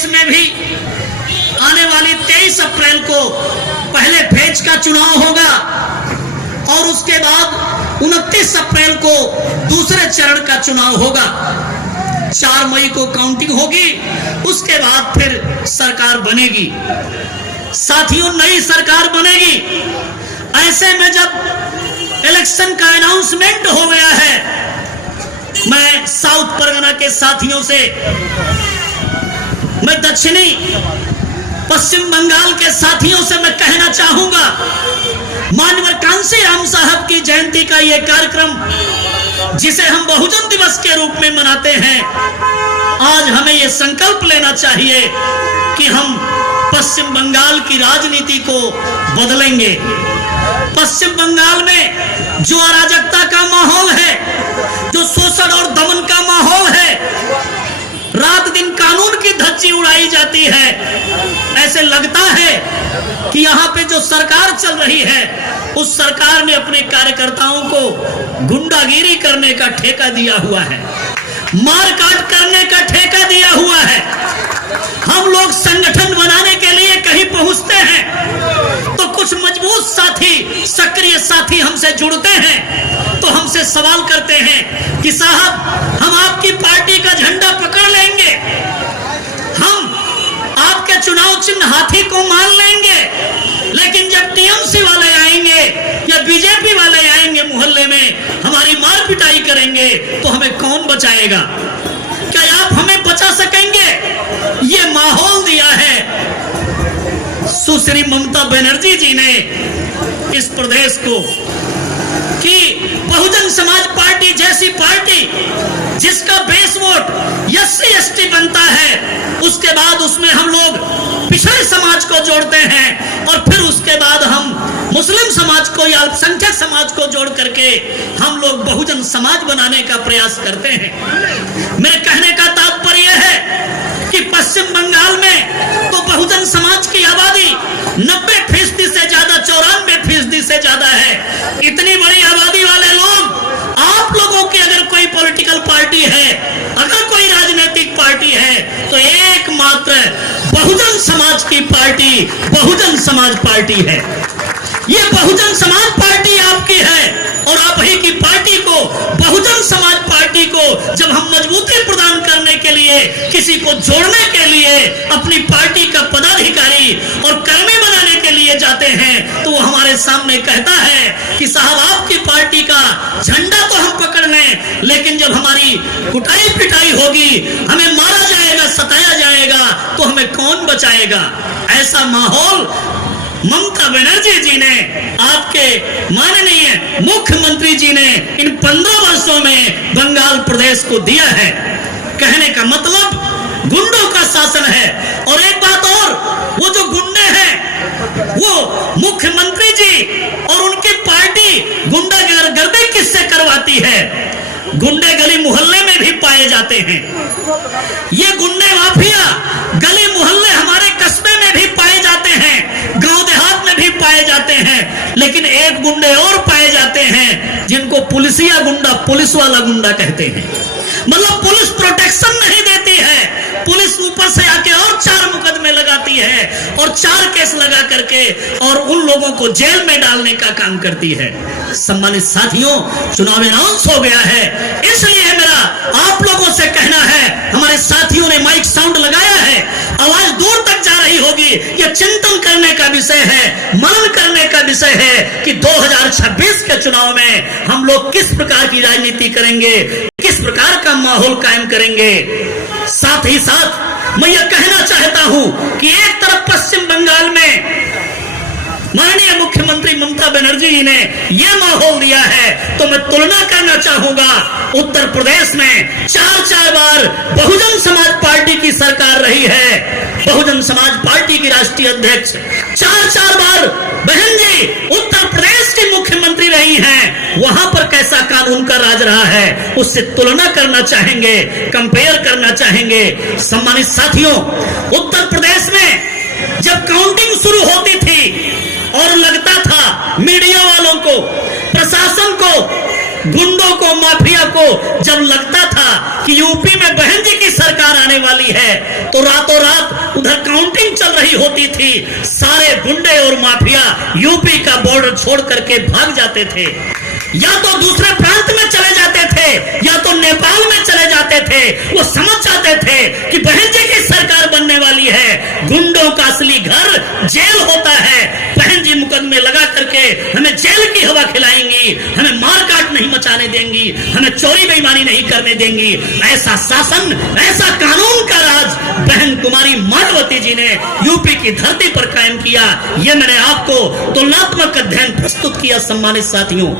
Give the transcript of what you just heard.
प्रदेश में भी आने वाली 23 अप्रैल को पहले फेज का चुनाव होगा और उसके बाद 29 अप्रैल को दूसरे चरण का चुनाव होगा। 4 मई को काउंटिंग होगी, उसके बाद फिर सरकार बनेगी। साथियों, नई सरकार बनेगी। ऐसे में जब इलेक्शन का अनाउंसमेंट हो गया है, मैं साउथ परगना के साथियों से, मैं दक्षिणी पश्चिम बंगाल के साथियों से मैं कहना चाहूंगा, माननीय कांसी राम साहब की जयंती का यह कार्यक्रम जिसे हम बहुजन दिवस के रूप में मनाते हैं, आज हमें यह संकल्प लेना चाहिए कि हम पश्चिम बंगाल की राजनीति को बदलेंगे। पश्चिम बंगाल में जो अराजकता का माहौल है, जो शोषण और दमन का माहौल है, रात दिन कानून की धज्जी उड़ाई जाती है, ऐसे लगता है कि यहाँ पे जो सरकार चल रही है उस सरकार ने अपने कार्यकर्ताओं को गुंडागिरी करने का ठेका दिया हुआ है, मारकाट करने का ठेका दिया हुआ है। हम लोग संगठन बनाने के लिए कहीं पहुंचते हैं तो कुछ मजबूत साथी, सक्रिय साथी हमसे जुड़ते हैं तो हमसे सवाल करते हैं कि साहब, हम आपकी पार्टी का झंडा पकड़ लेंगे, हम आपके चुनाव चिन्ह हाथी को मान लेंगे, लेकिन जब टीएमसी वाले आएंगे या बीजेपी वाले आएंगे मोहल्ले में, हमारी मार पिटाई करेंगे तो हमें कौन बचाएगा? क्या आप हमें बचा सकेंगे? ये माहौल दिया है सुश्री ममता बनर्जी जी ने इस प्रदेश को कि बहुजन समाज पार्टी जैसी पार्टी जिसका बेस वोट एससी एसटी बनता है, उसके बाद उसमें हम लोग पिछड़े समाज को जोड़ते हैं और फिर उसके बाद हम मुस्लिम समाज को या अल्पसंख्यक समाज को जोड़ करके हम लोग बहुजन समाज बनाने का प्रयास करते हैं। मेरे कहने का तात्पर्य है कि पश्चिम बंगाल में तो बहुजन समाज की आबादी 90% से ज्यादा, 94% से ज्यादा है। इतनी बड़ी आबादी वाले लोग, आप लोगों की अगर कोई पॉलिटिकल पार्टी है, अगर कोई राजनीतिक पार्टी है, तो एकमात्र बहुजन समाज की पार्टी बहुजन समाज पार्टी है। ये बहुजन समाज पार्टी आपकी है और आप ही की पार्टी को, बहुजन समाज पार्टी को जब हम मजबूती प्रदान करने के लिए, किसी को जोड़ने के लिए अपनी पार्टी का पदाधिकारी और कर्मी बनाने के लिए जाते हैं तो वो हमारे सामने कहता है कि साहब, आपकी पार्टी का झंडा तो हम पकड़ लें, लेकिन जब हमारी कुटाई पिटाई होगी, हमें मारा जाएगा, सताया जाएगा तो हमें कौन बचाएगा? ऐसा माहौल ममता बनर्जी जी ने, आपके माननीय मुख्यमंत्री जी ने इन 15 वर्षों में बंगाल प्रदेश को दिया है। कहने का मतलब गुंडों का शासन है। और एक बात और, वो जो गुंडे हैं वो मुख्यमंत्री जी और उनकी पार्टी गुंडागर्दी किससे करवाती है? गुंडे गली मोहल्ले में भी पाए जाते हैं। ये गुंडे माफिया गली मोहल्ले हमारे कस्बे में भी पाए जाते हैं, गांव देहात में भी पाए जाते हैं। लेकिन एक गुंडे और पाए जाते हैं जिनको पुलिसिया गुंडा, पुलिस वाला गुंडा कहते हैं। मतलब पुलिस प्रोटेक्शन नहीं देती है, पुलिस ऊपर से आके और 4 मुकदमे लगाती है और 4 केस लगा करके और उन लोगों को जेल में डालने का काम करती है। सम्मानित साथियों, चुनाव अनाउंस हो गया है, इसलिए मेरा आप लोगों से कहना है, हमारे साथियों ने माइक साउंड लगाया है, आवाज दूर तक जा रही होगी। यह चिंतन करने का विषय है, मनन करने का विषय है कि 2026 के चुनाव में हम लोग किस प्रकार की राजनीति करेंगे, किस प्रकार का माहौल कायम करेंगे। साथ ही साथ मैं यह कहना चाहता हूं कि एक तरफ पश्चिम बंगाल में माननीय मुख्यमंत्री ममता बनर्जी जी ने यह माहौल दिया है, तो मैं तुलना करना चाहूंगा उत्तर प्रदेश में 4 बार बहुजन समाज पार्टी की सरकार रही है। बहुजन समाज पार्टी की राष्ट्रीय अध्यक्ष 4 बार बहन जी उत्तर प्रदेश की मुख्यमंत्री रही हैं। वहां पर कैसा कानून का राज रहा है, उससे तुलना करना चाहेंगे, कंपेयर करना चाहेंगे। सम्मानित साथियों, उत्तर प्रदेश में जब काउंटिंग शुरू होती थी और लगता था मीडिया वालों को, प्रशासन को, गुंडों को, माफिया को जब लगता था कि यूपी में बहन जी की सरकार आने वाली है, तो रातों रात होती थी, सारे गुंडे और माफिया यूपी का बॉर्डर छोड़ करके भाग जाते थे, या तो दूसरे प्रांत में चले जाते थे, या तो नेपाल में चले जाते थे। वो समझ जाते थे कि बहन जी की सरकार बनने वाली है, गुंडों का असली घर जेल होता है। बहन जी मुकदमे लगा करके हमें जेल की हवा खिलाएंगी, हमें मारकाट नहीं मचाने देंगी, हमें चोरी बेईमानी नहीं करने देंगी। ऐसा शासन, ऐसा कानून का राज बहन कुमारी मायावती जी ने यूपी की धरती पर कायम किया। यह मैंने आपको तुलनात्मक अध्ययन प्रस्तुत किया। सम्मानित साथियों,